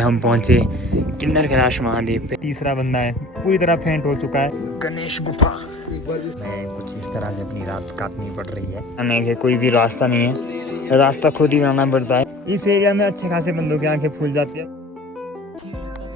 हम पहुंचे किन्नर कैलाश महादेव पे। तीसरा बंदा है, पूरी तरह फेंट हो चुका है। गणेश गुफा में कुछ इस तरह से अपनी रात काटनी पड़ रही है। आने के कोई भी रास्ता नहीं है, रास्ता खुद ही बनाना पड़ता है। इस एरिया में अच्छे खासे बंदों की आंखें फूल जाती है।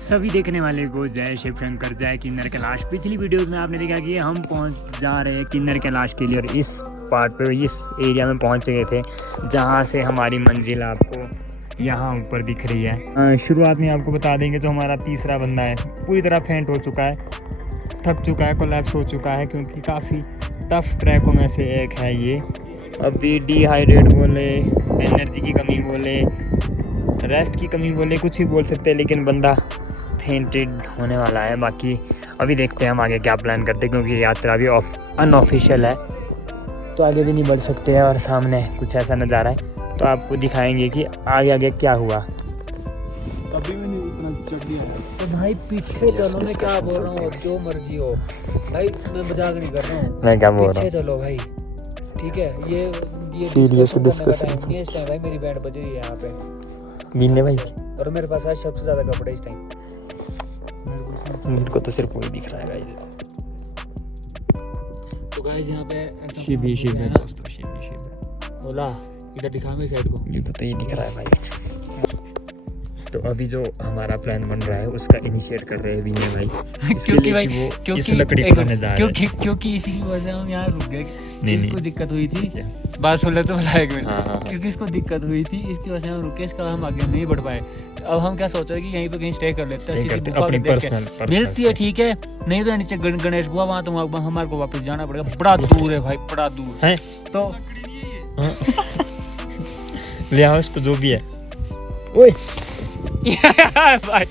सभी देखने वाले को जय शिव शंकर, जय किन्नर कैलाश। पिछली वीडियोस में आपने देखा कि हम पहुंच जा रहे हैं किन्नर कैलाश के लिए, और इस पार्ट पे इस एरिया में पहुंच गए थे जहां से हमारी मंजिल आपको यहाँ ऊपर दिख रही है। शुरुआत में आपको बता देंगे जो हमारा तीसरा बंदा है पूरी तरह फेंट हो चुका है, थक चुका है, कोलैप्स हो चुका है, क्योंकि काफ़ी टफ ट्रैकों में से एक है ये। अभी डिहाइड्रेट बोले, एनर्जी की कमी बोले, रेस्ट की कमी बोले, कुछ भी बोल सकते हैं, लेकिन बंदा फेंटेड होने वाला है। बाकी अभी देखते हैं हम आगे क्या प्लान करते हैं, क्योंकि यात्रा भी अनऑफिशियल है तो आगे भी नहीं बढ़ सकते हैं। और सामने कुछ ऐसा नज़ारा है तो आपको दिखाएंगे कि आगे आगे क्या हुआ। कभी भी नहीं उतना चढ़ दिया तो भाई पीछे चलो, मैं क्या बोल रहा हूँ, जो मर्जी हो भाई, मैं मजाक नहीं कर रहा हूँ, मैं क्या बोल रहा पीछे हूँ। चलो भाई, ठीक है। ये सीरियस डिस्कशन इस टाइम भाई मेरी बैंड बज रही है यहाँ पे मीने भाई, और मेरे पास आज सबसे ज्यादा कपड़े इस टाइम। मेरे को तो सिर्फ वही दिख रहा है गाइस। तो गाइस यहाँ पे शिव है दोस्तों, शिव ओला इधर दिखा मेरी साइड को, ये तो ये दिख रहा है भाई। तो अभी जो हमारा प्लान बन रहा है उसका इनिशिएट कर रहे हैं विनय भाई, क्योंकि भाई वो इस लकड़ी को हमें जा रहे हैं। क्योंकि इसी की वजह हम यहाँ रुक गए। नहीं इसको दिक्कत हुई थी, बात सुन ले तो भला एक मिनट। हाँ। क्योंकि इसको दिक्कत हुई थी, इसकी वजह से हम रुके, इसका हम आगे नहीं बढ़ पाए। अब हम क्या सोच रहे हैं कि यहीं पे कहीं स्टे कर लेते हैं, अच्छी सी गुफा में देख के मिलती है, ठीक है। नहीं तो नीचे गणेश गुफा, वहाँ तो हमारे को वापस जाना पड़ेगा, बड़ा दूर है भाई, बड़ा दूर है। तो ले आओ इसको जो भी है। ओए भाई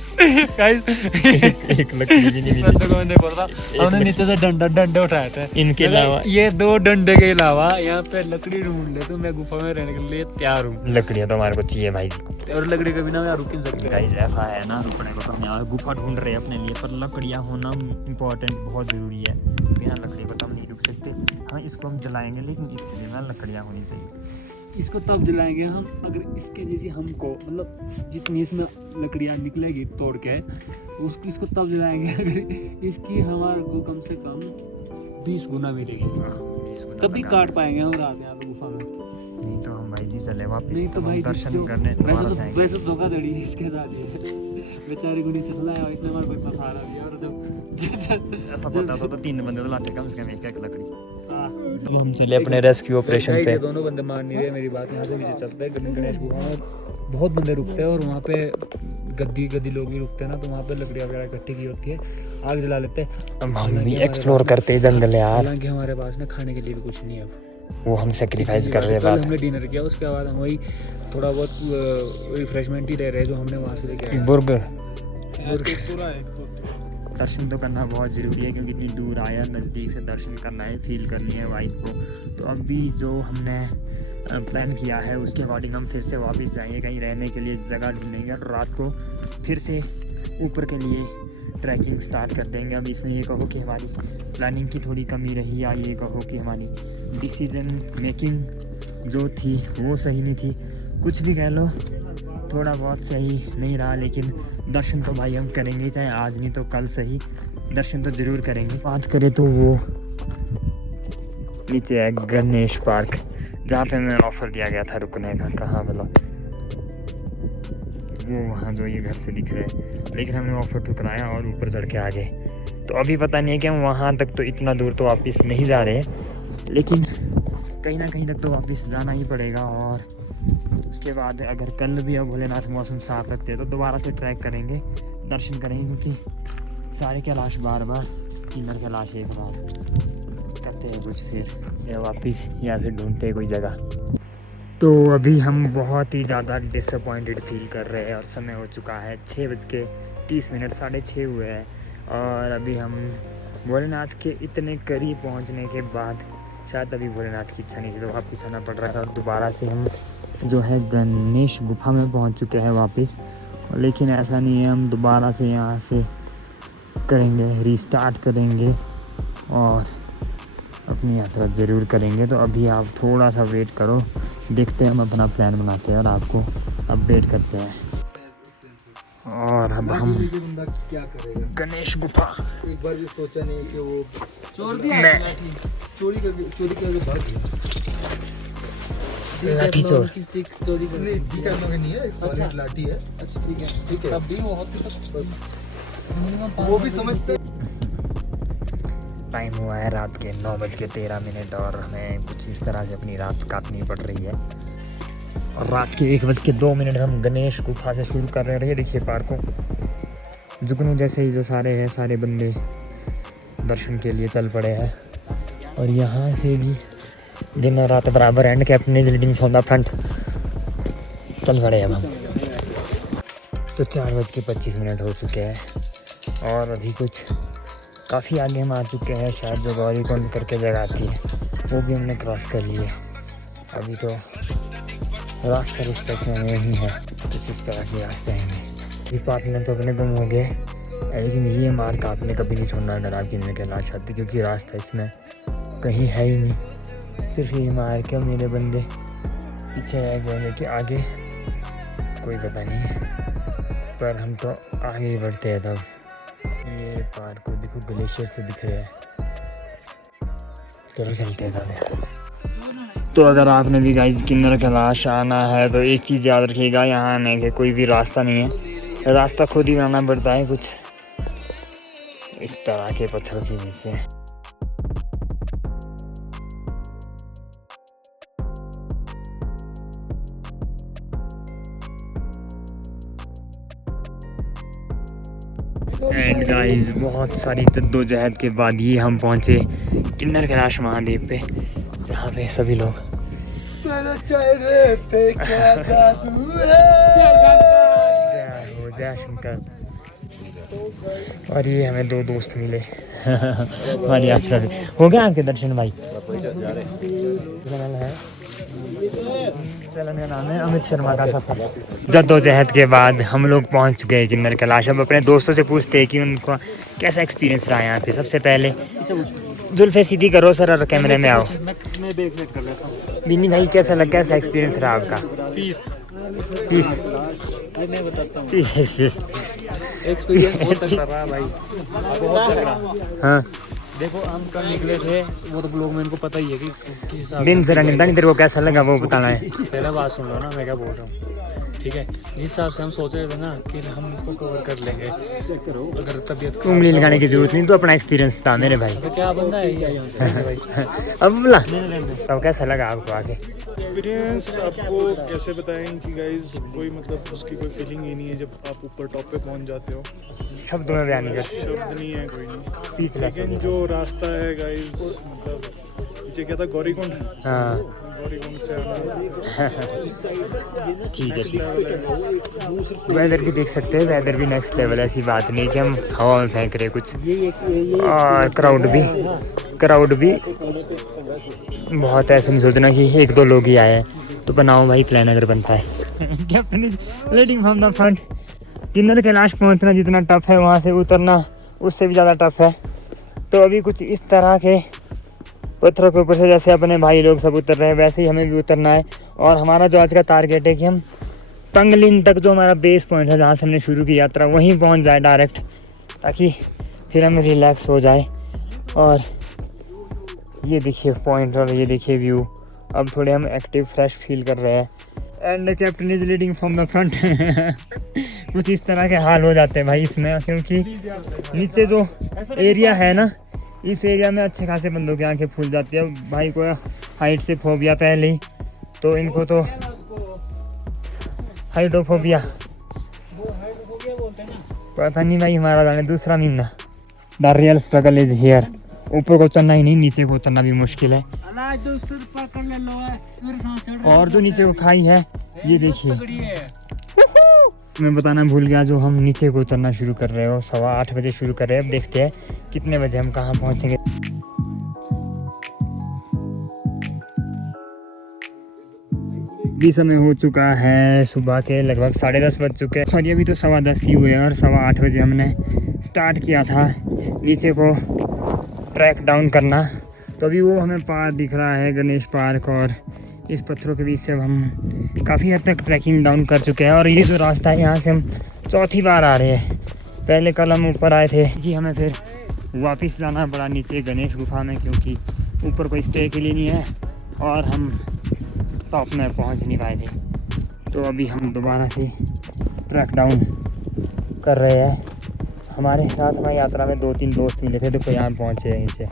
गाइस एक लकड़ी भी नहीं इस बंदे को मैंने बोला, हमने नीचे से डंडे उठाए थे। इनके अलावा ये 2 डंडे के अलावा यहाँ पे लकड़ी ढूंढ ले तो मैं गुफा में रहने के लिए तैयार हूँ। लकड़ियाँ तो हमारे को चाहिए भाई, और लकड़ी के बिना मैं रुक नहीं सकता। गाइस ऐसा है ना, रुकने को तो हम यहाँ गुफा ढूंढ रहे हैं अपने लिए, पर लकड़ियाँ होना इम्पोर्टेंट, बहुत ज़रूरी है। बिना लकड़ी को तो हम नहीं रुक सकते। हाँ, इसको हम जलाएंगे, लेकिन इसके लिए ना लकड़ियाँ होनी चाहिए। इसको तब जलाएंगे हम अगर इसके जैसी हमको, मतलब जितनी इसमें लकड़ियाँ निकलेगी तोड़ के, उसको इसको तब जलाएंगे अगर इसकी हमारे को कम से कम 20 गुना मिलेगी, तभी काट पाएंगे हम रात यहाँ पे गुफा में। नहीं तो हम भाई जी चले वापस, नहीं तो भाई दर्शन करने वैसे धोखाधड़ी है इसके साथ ही। बेचारे को नीचे चलाया, इसने हमारे कोई सहारा दिया, और जब ऐसा पता तो 3 बंदे तो लाते कम से कम एक लकड़ी। अब हम चले अपने रेस्क्यू ऑपरेशन पे। ये दोनों बंदे मान नहीं रहे मेरी बात। यहाँ से नीचे चलते हैं गणेश गुफा में, बहुत बंदे रुकते हैं, और वहाँ पे गद्दी लोग भी रुकते हैं ना, तो वहाँ पे लकड़ियाँ वगैरह इकट्ठी की होती है, आग जला लेते हैं। अब हम भी एक्सप्लोर करते हैं जंगल यार। हालांकि हमारे पास ना खाने के लिए भी कुछ नहीं है, वो हम सेक्रीफाइस कर रहे हैं। हमने डिनर किया, उसके बाद हम वही थोड़ा बहुत रिफ्रेशमेंट ही ले रहे हैं जो हमने वहाँ से लेके आए। बुर्गर पूरा है। दर्शन तो करना बहुत ज़रूरी है, क्योंकि इतनी दूर आया, नज़दीक से दर्शन करना है, फील करनी है वाइब को। तो अभी जो हमने प्लान किया है उसके अकॉर्डिंग हम फिर से वापस जाएंगे, कहीं रहने के लिए जगह ढूंढेंगे, और रात को फिर से ऊपर के लिए ट्रैकिंग स्टार्ट कर देंगे। अब इसमें ये कहो कि हमारी प्लानिंग की थोड़ी कमी रही, या ये कहो कि हमारी डिसीजन मेकिंग जो थी वो सही नहीं थी, कुछ भी कह लो, थोड़ा बहुत सही नहीं रहा। लेकिन दर्शन तो भाई हम करेंगे, चाहे आज नहीं तो कल सही, दर्शन तो ज़रूर करेंगे। बात करें तो वो नीचे है गणेश पार्क, जहाँ पे हमें ऑफ़र दिया गया था रुकने का। कहाँ बोला वो, वहाँ जो ये घर से दिख रहे हैं, लेकिन हमने ऑफ़र ठुकराया और ऊपर चढ़ के आ गए। तो अभी पता नहीं है कि हम वहाँ तक, तो इतना दूर तो वापस नहीं जा रहे हैं, लेकिन कहीं ना कहीं तक तो वापस जाना ही पड़ेगा। और उसके बाद अगर कल भी अब भोलेनाथ मौसम साफ रखते हैं तो दोबारा से ट्रैक करेंगे, दर्शन करेंगे, क्योंकि सारे कैलाश बार किन्नर कैलाश एक बार करते हैं कुछ, फिर या वापस या फिर ढूंढते हैं कोई जगह। तो अभी हम बहुत ही ज़्यादा डिसअपॉइंटेड फील कर रहे हैं, और समय हो चुका है 6:30, 6:30 हुए हैं, और अभी हम भोलेनाथ के इतने करीब पहुंचने के बाद शायद अभी भोलेनाथ की इच्छा नहीं थी, तो वापस आना पड़ रहा था। और दोबारा से हम जो है गणेश गुफा में पहुंच चुके हैं वापस, लेकिन ऐसा नहीं है, हम दोबारा से यहाँ से करेंगे, रीस्टार्ट करेंगे और अपनी यात्रा ज़रूर करेंगे। तो अभी आप थोड़ा सा वेट करो, देखते हैं, हम अपना प्लान बनाते हैं और आपको अपडेट करते हैं। और अब हम ये बंदा क्या करेगा? गणेश गुफा एक बार भी सोचा नहीं कि वो चोर दिया मैं चोरी करके भाग गया। लाठी चोर की स्टिक चोरी कर नहीं डीकैथलॉन नहीं है, एक सॉलिड लाठी है। अच्छा ठीक है तब भी वो होती तो मिनिमम वो भी समझते। टाइम हुआ है रात के 9:13 और हमें कुछ इस तरह से अपनी रात काटनी पड़ रही है। और रात के 1:02 हम गणेश गुफा से शुरू कर रहे हैं। ये देखिए पार्क को जुगनू जैसे ही जो सारे हैं सारे बंदे दर्शन के लिए चल पड़े हैं। और यहाँ से भी दिन और रात बराबर and captain is leading from the front चल पड़े अब हम। तो 4:25 हो चुके हैं और अभी कुछ काफ़ी आगे हम आ चुके हैं। शायद जो गौरीकुंड करके जगह आती है वो भी हमने क्रॉस कर लिए। अभी तो रास्ता रुस्ते से नहीं है, कुछ इस तरह के रास्ते हैं। ये पार्टनर तो अपने गुम हो गए, लेकिन ये मार्ग आपने कभी नहीं छोड़ना अगर आप गिनने के लायक चाहते, क्योंकि रास्ता इसमें कहीं है ही नहीं। सिर्फ ये मार्ग के मेरे बंदे पीछे रह गए होंगे कि आगे कोई पता नहीं है, पर हम तो आगे ही बढ़ते हैं। तब ये पार्क को देखो ग्लेशियर से दिख रहा है, चलो चलते हैं तब। तो अगर आपने भी गाइस किन्नर कैलाश आना है तो एक चीज़ याद रखिएगा, यहाँ आने के कोई भी रास्ता नहीं है, रास्ता खुद ही बनाना पड़ता है कुछ इस तरह के पत्थरों के बीच से। एंड गाइस बहुत सारी जद्दोजहद के बाद ही हम पहुँचे किन्नर कैलाश महादेव पे, जहाँ पे सभी लोग चेहरे पे क्या जादू है। जय शंकर। और ये हमें 2 दोस्त मिले हमारी यात्रा में। हो गया आपके दर्शन भाई? चलन का नाम है अमित शर्मा का सफर। जद्दोजहद के बाद हम लोग पहुंच चुके हैं किन्नर कैलाश। अब अपने दोस्तों से पूछते हैं कि उनको कैसा एक्सपीरियंस रहा यहाँ पे। सबसे पहले जुल्फे सीधी करो सर और कैमरे में आओ। मैं देख कर लेता हूँ। बिन्नी भाई कैसा लगा, कैसा एक्सपीरियंस रहा आपका? पीस मैं बताता हूँ एक्सपीरियंस बहुत तगड़ा रहा भाई, बहुत तगड़ा। हाँ देखो हम कल निकले थे, वो तो ब्लॉग में इनको पता ही है कि किस हिसाब बिन जरा निंदा नहीं, तेरे को कैसा लगा वो बताना है। पहला बात सुन लो ना मैं क्या बोल रहा हूँ, ठीक है? जिस हिसाब से हम सोच रहे थे ना कि हम इसको कवर कर लेंगे, अगर तबीयत उंगली लगाने की जरूरत नहीं, तो अपना एक्सपीरियंस बता मेरे भाई। तो क्या बंदा है ये भाई। अब बोला अब कैसा लगा आपको आगे? एक्सपीरियंस आपको कैसे बताएं कि गाइस कोई मतलब उसकी कोई फीलिंग ही नहीं है जब आप ऊपर टॉप पे पहुंच जाते हो। शब्दों में बयान कर शब्द नहीं है कोई नहीं। स्पीचलेस। लेकिन जो रास्ता है गाइस मतलब नीचे क्या था गौरीकुंड, हाँ गौरीकुंड से आना ठीक है ठीक। वेदर भी देख सकते हैं, वेदर भी नेक्स्ट लेवल है। ऐसी बात नहीं कि हम हवा में फेंक रहे कुछ। और क्राउड भी बहुत, ऐसा नहीं सोचना कि 1-2 लोग ही आए हैं। तो बनाओ भाई प्लान अगर बनता है। Captain is leading from the front. Kinner Kailash पहुंचना जितना टफ है, वहाँ से उतरना उससे भी ज़्यादा टफ है। तो अभी कुछ इस तरह के पत्थरों के ऊपर से जैसे अपने भाई लोग सब उतर रहे हैं, वैसे ही हमें भी उतरना है। और हमारा जो आज का टारगेट है कि हम पंगलिन तक, जो हमारा बेस पॉइंट है जहाँ से हमने शुरू की यात्रा, वहीं पहुँच जाए डायरेक्ट, ताकि फिर हम रिलैक्स हो जाए। और ये देखिए पॉइंट और ये देखिए व्यू। अब थोड़े हम एक्टिव फ्रेश फील कर रहे हैं। And captain is leading from the front. कुछ इस तरह के हाल हो जाते हैं भाई इसमें, क्योंकि नीचे जो एरिया है ना, इस एरिया में अच्छे खासे बंदों की आंखें फूल जाती है। भाई को हाइट से फोबिया पहले ही, तो इनको तो हाइड्रोफोबिया पता नहीं भाई। हमारा जाने दूसरा महीना। The real struggle is here. ऊपर को चढ़ना ही नहीं, नीचे को उतरना भी मुश्किल है। और जो नीचे को खाई है ये देखिए। मैं बताना भूल गया, जो हम नीचे को उतरना शुरू कर रहे हो 8:15 बजे शुरू कर रहे हैं। अब देखते हैं कितने बजे हम कहाँ पहुँचेंगे। भी समय हो चुका है सुबह के लगभग 10:30 बज चुके हैं। सॉरी अभी तो 10:15 ही हुए हैं और 8:15 बजे हमने स्टार्ट किया था नीचे को ट्रैक डाउन करना। तो अभी वो हमें पार्क दिख रहा है, गणेश पार्क, और इस पत्थरों के बीच से अब हम काफ़ी हद तक ट्रैकिंग डाउन कर चुके हैं। और ये जो रास्ता है यहाँ से हम चौथी बार आ रहे हैं। पहले कल हम ऊपर आए थे कि हमें फिर वापस जाना पड़ा नीचे गणेश गुफा में, क्योंकि ऊपर कोई स्टे के लिए नहीं है और हम टॉप में पहुंच नहीं पाए थे। तो अभी हम दोबारा से ट्रैक डाउन कर रहे हैं। हमारे साथ हमारी यात्रा में 2-3 दोस्त मिले थे, देखो यहाँ पहुँचे हैं नीचे।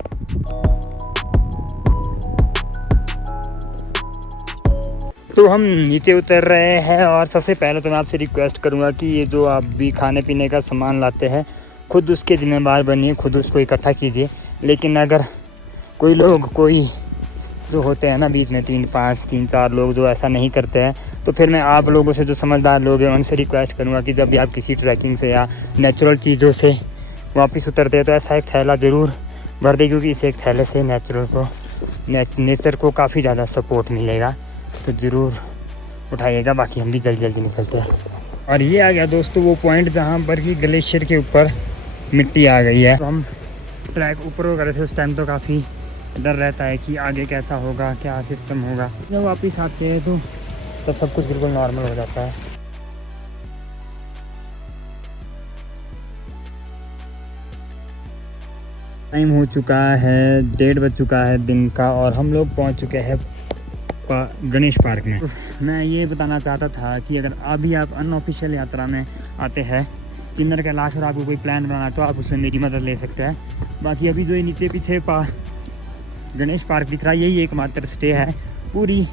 तो हम नीचे उतर रहे हैं और सबसे पहले तो मैं आपसे रिक्वेस्ट करूंगा कि ये जो आप भी खाने पीने का सामान लाते हैं खुद उसके जिम्मेदार बनिए, खुद उसको इकट्ठा कीजिए। लेकिन अगर कोई जो होते हैं ना बीच में 3-4 लोग जो ऐसा नहीं करते हैं, तो फिर मैं आप लोगों से, जो समझदार लोग हैं, उनसे रिक्वेस्ट करूंगा कि जब भी आप किसी ट्रैकिंग से या नेचुरल चीज़ों से वापस उतरते हैं तो ऐसा एक थैला ज़रूर भर दे, क्योंकि इस एक थैले से नेचर को काफ़ी ज़्यादा सपोर्ट मिलेगा। तो ज़रूर उठाइएगा, बाकी हम भी जल्दी निकलते हैं। और ये आ गया दोस्तों वो पॉइंट जहाँ पर कि ग्लेशियर के ऊपर मिट्टी आ गई है। तो हम ट्रैक ऊपर कर रहे थे उस टाइम, तो काफ़ी डर रहता है कि आगे कैसा होगा, क्या सिस्टम होगा। जब वापस आते हैं तो सब कुछ बिल्कुल नॉर्मल हो जाता है। टाइम हो चुका है 1:30 बज चुका है दिन का और हम लोग पहुंच चुके हैं गणेश पार्क में। मैं ये बताना चाहता था कि अगर अभी आप अनऑफिशियल यात्रा में आते हैं किन्नर कैलाश और आपको कोई प्लान बनाना तो आप उसमें मेरी मदद ले सकते हैं। बाकी अभी जो ये नीचे पीछे गणेश पार्क दिख रहा है, यही एकमात्र स्टे है पूरी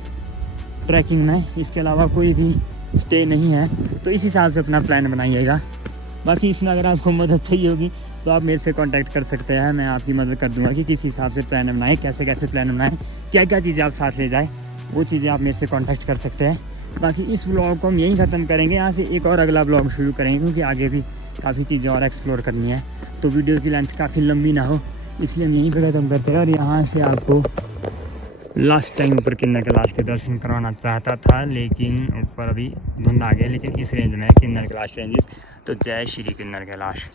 ट्रैकिंग में, इसके अलावा कोई भी स्टे नहीं है। तो इस हिसाब से अपना प्लान बनाइएगा। बाकी इसमें अगर आपको मदद चाहिए होगी तो आप मेरे से कांटेक्ट कर सकते हैं, मैं आपकी मदद कर दूंगा कि किस हिसाब से प्लान बनाएं, कैसे प्लान बनाएं, क्या चीज़ें आप साथ ले जाएँ, वो चीज़ें आप मेरे से कांटेक्ट कर सकते हैं। बाकी इस व्लॉग को हम यहीं ख़त्म करेंगे, यहाँ से एक और अगला व्लॉग शुरू करेंगे, क्योंकि आगे भी काफ़ी चीज़ें और एक्सप्लोर करनी है। तो वीडियो की लेंथ काफ़ी लंबी ना हो, इसलिए हम यहीं पर ख़त्म करते हैं। और यहाँ से आपको लास्ट टाइम ऊपर किन्नर कैलाश के दर्शन करवाना चाहता था, लेकिन ऊपर अभी धुंध आ गया। लेकिन इस रेंज में किन्नर कैलाश रेंजेस। तो जय श्री किन्नर कैलाश।